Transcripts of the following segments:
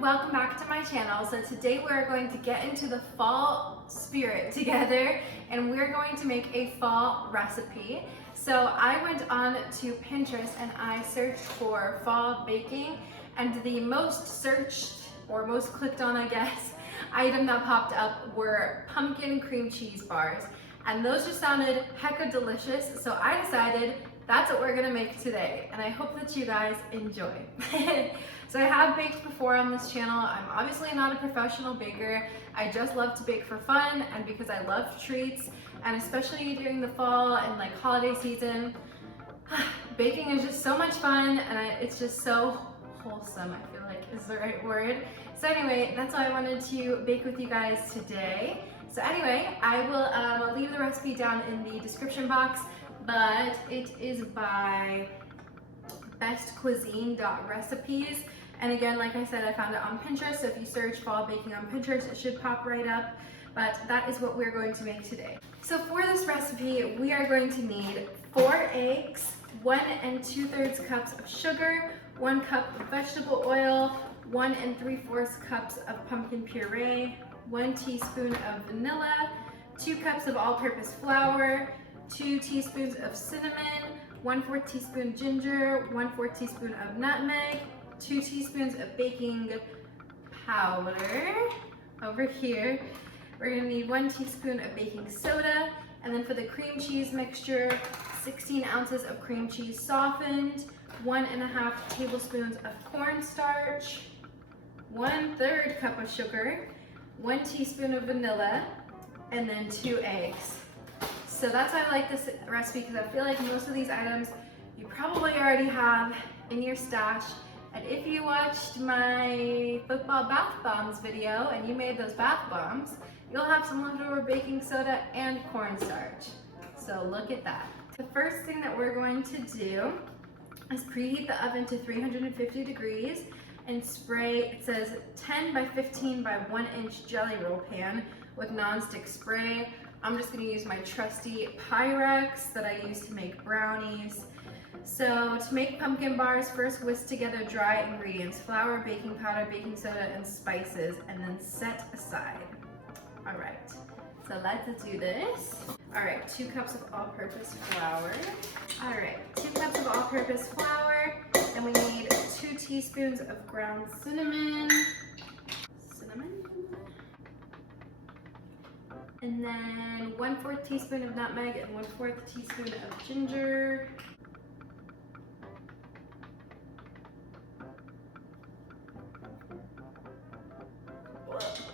welcome back to my channel. So today we're going to get into the fall spirit together and we're going to make a fall recipe. So I went on to Pinterest and I searched for fall baking, and the most searched or most clicked on, I guess, item that popped up were pumpkin cream cheese bars, and those just sounded hecka delicious. So I decided that's what we're gonna make today, and I hope that you guys enjoy. So I have baked before on this channel. I'm obviously not a professional baker. I just love to bake for fun and because I love treats, and especially during the fall and like holiday season, baking is just so much fun, and it's just so wholesome, I feel like is the right word. So anyway, that's why I wanted to bake with you guys today. So anyway, I will leave the recipe down in the description box, but it is by bestcuisine.recipes. And again, like I said, I found it on Pinterest, so if you search fall baking on Pinterest, it should pop right up. But that is what we're going to make today. So for this recipe, we are going to need 4 eggs, 1 2/3 cups of sugar, 1 cup of vegetable oil, 1 3/4 cups of pumpkin puree, 1 teaspoon of vanilla, 2 cups of all-purpose flour, 2 teaspoons of cinnamon, 1/4 teaspoon ginger, 1/4 teaspoon of nutmeg, 2 teaspoons of baking powder. Over here, we're gonna need 1 teaspoon of baking soda, and then for the cream cheese mixture, 16 ounces of cream cheese softened, 1.5 tablespoons of cornstarch, 1/3 cup of sugar, 1 teaspoon of vanilla, and then 2 eggs. So that's why I like this recipe, because I feel like most of these items you probably already have in your stash. And if you watched my football bath bombs video and you made those bath bombs, you'll have some leftover baking soda and cornstarch. So look at that. The first thing that we're going to do is preheat the oven to 350 degrees and spray, it says 10 by 15 by 1 inch jelly roll pan with non-stick spray. I'm just gonna use my trusty Pyrex that I use to make brownies. So to make pumpkin bars, first whisk together dry ingredients, flour, baking powder, baking soda, and spices, and then set aside. All right, so let's do this. All right, 2 cups of all-purpose flour. All right, 2 cups of all-purpose flour, and we need 2 teaspoons of ground cinnamon. And then 1/4 teaspoon of nutmeg and 1/4 teaspoon of ginger.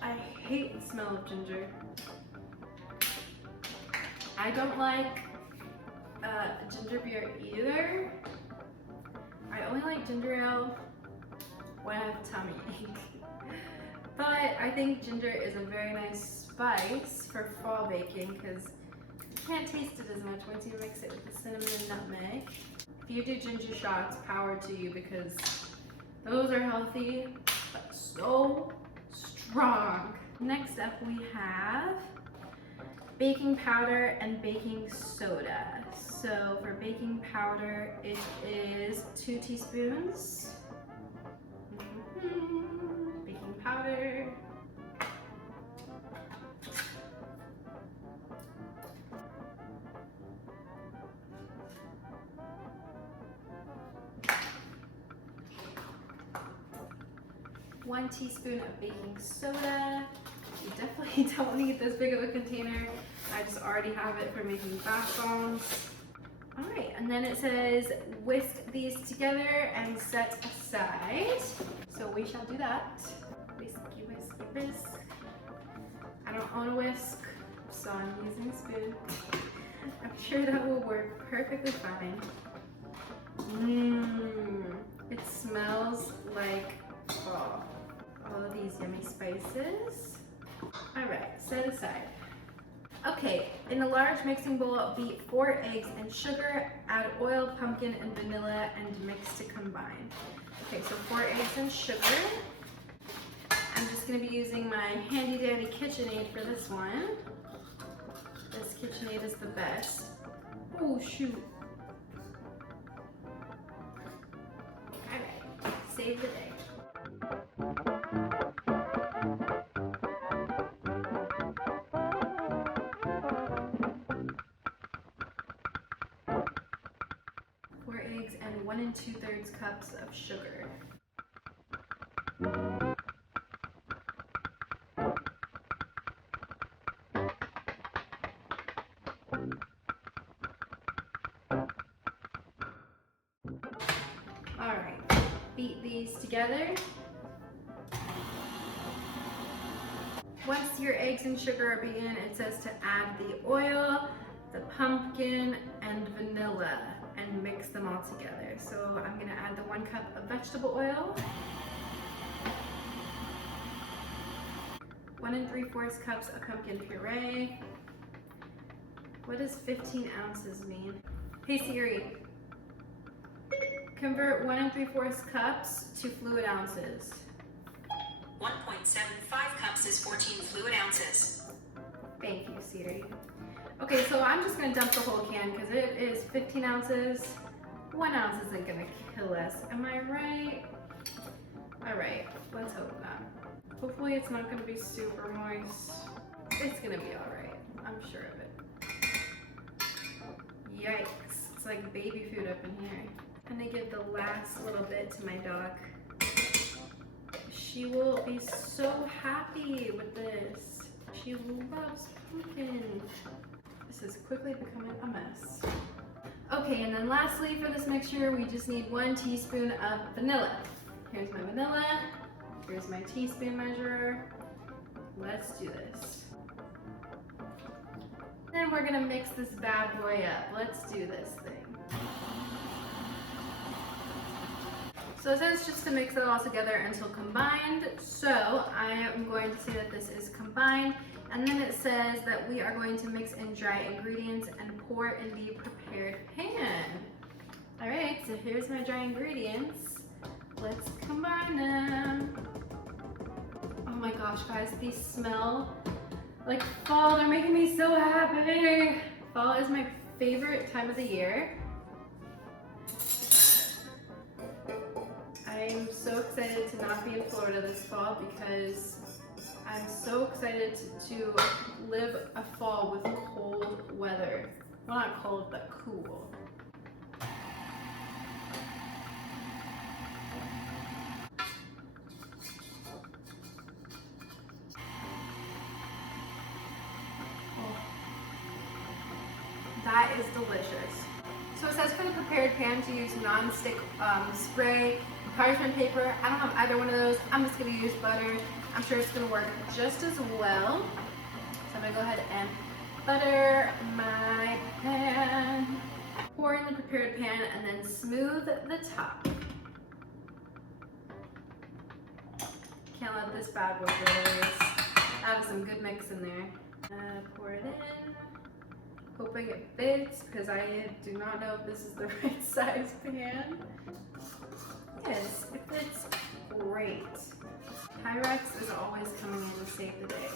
I hate the smell of ginger. I don't like ginger beer either. I only like ginger ale when I have a tummy ache. But I think ginger is a very nice spice for fall baking because you can't taste it as much once you mix it with the cinnamon and nutmeg. If you do ginger shots, power to you, because those are healthy but so strong. Next up we have baking powder and baking soda. So for baking powder, it is 2 teaspoons. Baking powder. One teaspoon of baking soda. You definitely don't need this big of a container. I just already have it for making bath bombs. All right, and then it says whisk these together and set aside. So we shall do that. Whiskey, whiskey, whisk. I don't own a whisk, so I'm using a spoon. I'm sure that will work perfectly fine. It smells like fall. All of these yummy spices. All right, set aside. Okay, in a large mixing bowl, beat 4 eggs and sugar, add oil, pumpkin, and vanilla, and mix to combine. Okay, so 4 eggs and sugar. I'm just gonna be using my handy dandy KitchenAid for this one. This KitchenAid is the best. Oh shoot. All right, save the day. 2/3 cups of sugar. All right, beat these together. Once your eggs and sugar are beaten, it says to add the oil, the pumpkin, and vanilla, and mix them all together. So I'm gonna add the 1 cup of vegetable oil, 1 3/4 cups of pumpkin puree. What does 15 ounces mean? Hey Siri, convert 1 3/4 cups to fluid ounces. 1.75 cups is 14 fluid ounces. Thank you, Siri. Okay, so I'm just gonna dump the whole can because it is 15 ounces. 1 ounce isn't gonna kill us. Am I right? All right, let's hope not. Hopefully it's not gonna be super moist. It's gonna be all right. I'm sure of it. Yikes, it's like baby food up in here. I'm gonna give the last little bit to my dog. She will be so happy with this. She loves pumpkin. This is quickly becoming a mess. Okay, and then lastly for this mixture, we just need 1 teaspoon of vanilla. Here's my vanilla. Here's my teaspoon measurer. Let's do this. Then we're gonna mix this bad boy up. Let's do this thing. So it says just to mix it all together until combined. So I am going to say that this is combined. And then it says that we are going to mix in dry ingredients and pour in the prepared pan. All right, so here's my dry ingredients. Let's combine them. Oh my gosh, guys, these smell like fall. They're making me so happy. Fall is my favorite time of the year. I'm so excited to not be in Florida this fall because I'm so excited to live a fall with cold weather. Well, not cold, but cool. Oh, that is delicious. So it says for the prepared pan to use non-stick spray, parchment paper. I don't have either one of those. I'm just gonna use butter. I'm sure it's gonna work just as well. So I'm gonna go ahead and butter my pan. Pour in the prepared pan and then smooth the top. Can't let this bad boy go to waste. I have some good mix in there. Pour it in. Hoping it fits because I do not know if this is the right size pan. Yes, it fits great. Pyrex is always coming in to save the day.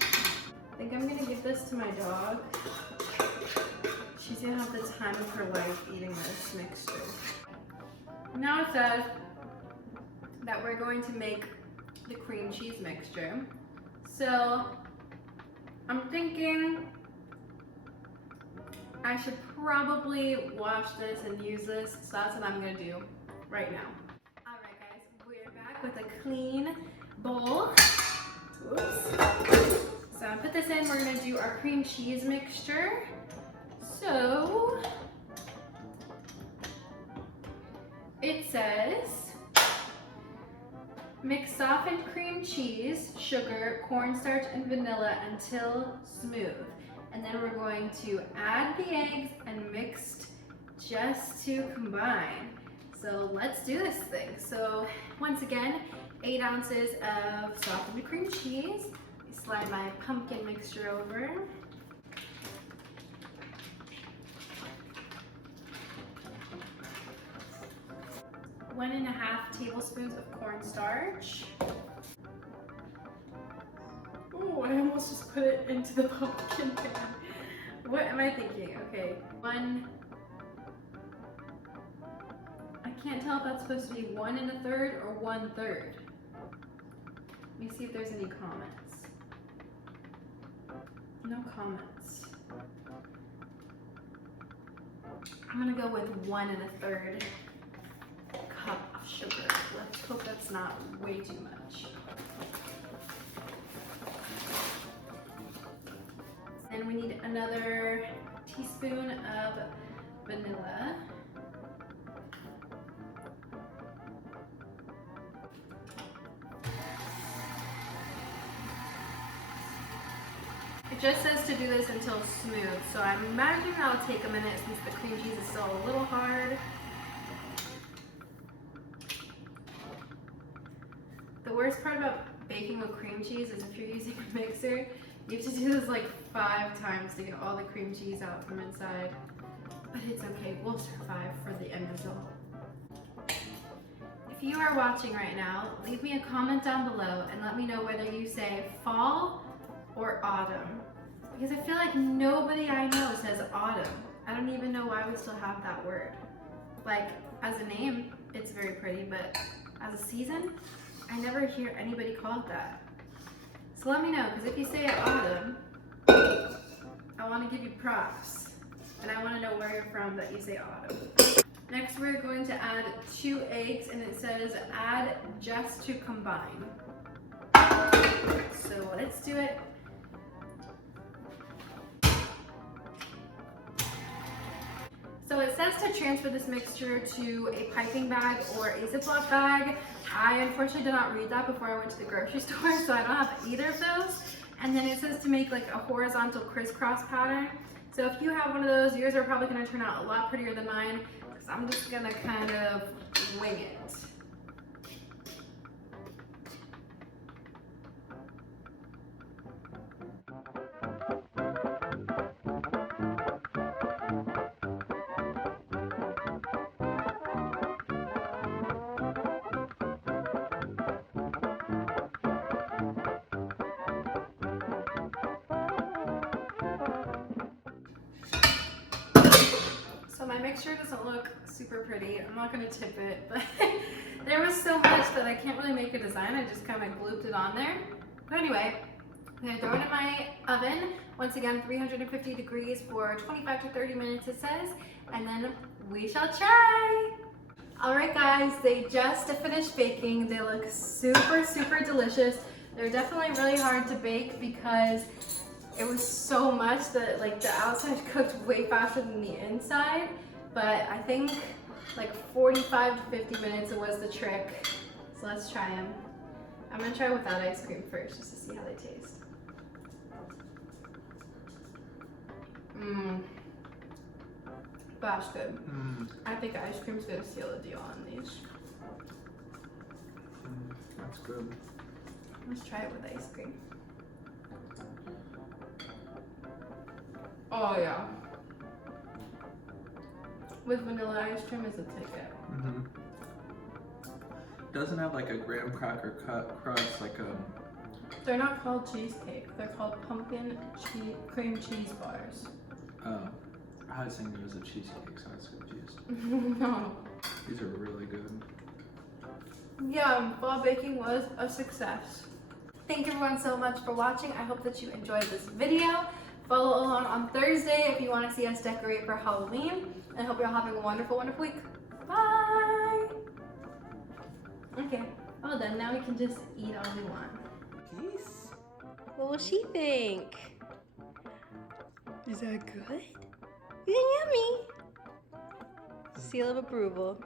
I think I'm gonna give this to my dog. She's gonna have the time of her life eating this mixture. Now it says that we're going to make the cream cheese mixture. So I'm thinking I should probably wash this and use this, so that's what I'm gonna do right now. All right, guys, we're back with a clean bowl. Oops. So I put this in, we're gonna do our cream cheese mixture. So it says, mix softened cream cheese, sugar, cornstarch, and vanilla until smooth. And then we're going to add the eggs and mix just to combine. So let's do this thing. So once again, 8 ounces of softened cream cheese. Slide my pumpkin mixture over. One and a half tablespoons of cornstarch. Oh, I almost just put it into the pumpkin pan. What am I thinking? Okay, I can't tell if that's supposed to be 1 1/3 or 1/3. Let me see if there's any comments. No comments. I'm gonna go with 1 1/3. cup of sugar. Let's hope that's not way too much. And we need another teaspoon of vanilla. It just says to do this until smooth, so I'm imagining that'll take a minute since the cream cheese is still a little hard. The worst part about baking with cream cheese is if you're using a mixer, you have to do this like 5 times to get all the cream cheese out from inside. But it's okay, we'll survive for the end result. If you are watching right now, leave me a comment down below and let me know whether you say fall or autumn. Because I feel like nobody I know says autumn. I don't even know why we still have that word. Like, as a name, it's very pretty, but as a season, I never hear anybody call it that. So let me know, because if you say autumn, I want to give you props. And I want to know where you're from that you say autumn. Next, we're going to add 2 eggs, and it says add just to combine. So let's do it. So it says to transfer this mixture to a piping bag or a Ziploc bag. I unfortunately did not read that before I went to the grocery store, so I don't have either of those. And then it says to make like a horizontal crisscross pattern. So if you have one of those, yours are probably going to turn out a lot prettier than mine, because I'm just going to kind of wing it. So my mixture doesn't look super pretty. I'm not going to tip it, but there was so much that I can't really make a design. I just kind of glooped it on there. But anyway, I'm going to throw it in my oven. Once again, 350 degrees for 25 to 30 minutes it says. And then we shall try. Alright guys, they just finished baking. They look super, super delicious. They're definitely really hard to bake because it was so much that like the outside cooked way faster than the inside, but I think like 45 to 50 minutes was the trick. So let's try them. I'm gonna try without ice cream first just to see how they taste. Gosh, good. I think ice cream's gonna seal the deal on these. That's good. Let's try it with ice cream. Oh yeah. With vanilla ice cream is a ticket. Doesn't have like a graham cracker crust like a. They're not called cheesecake. They're called pumpkin cream cheese bars. Oh, I was thinking it was a cheesecake, so I was confused. No. These are really good. Yeah, fall baking was a success. Thank you everyone so much for watching. I hope that you enjoyed this video. Follow along on Thursday if you want to see us decorate for Halloween. And I hope you're all having a wonderful, wonderful week. Bye! Okay, well done. Now we can just eat all we want. Peace. What will she think? Is that good? Yummy! Seal of approval.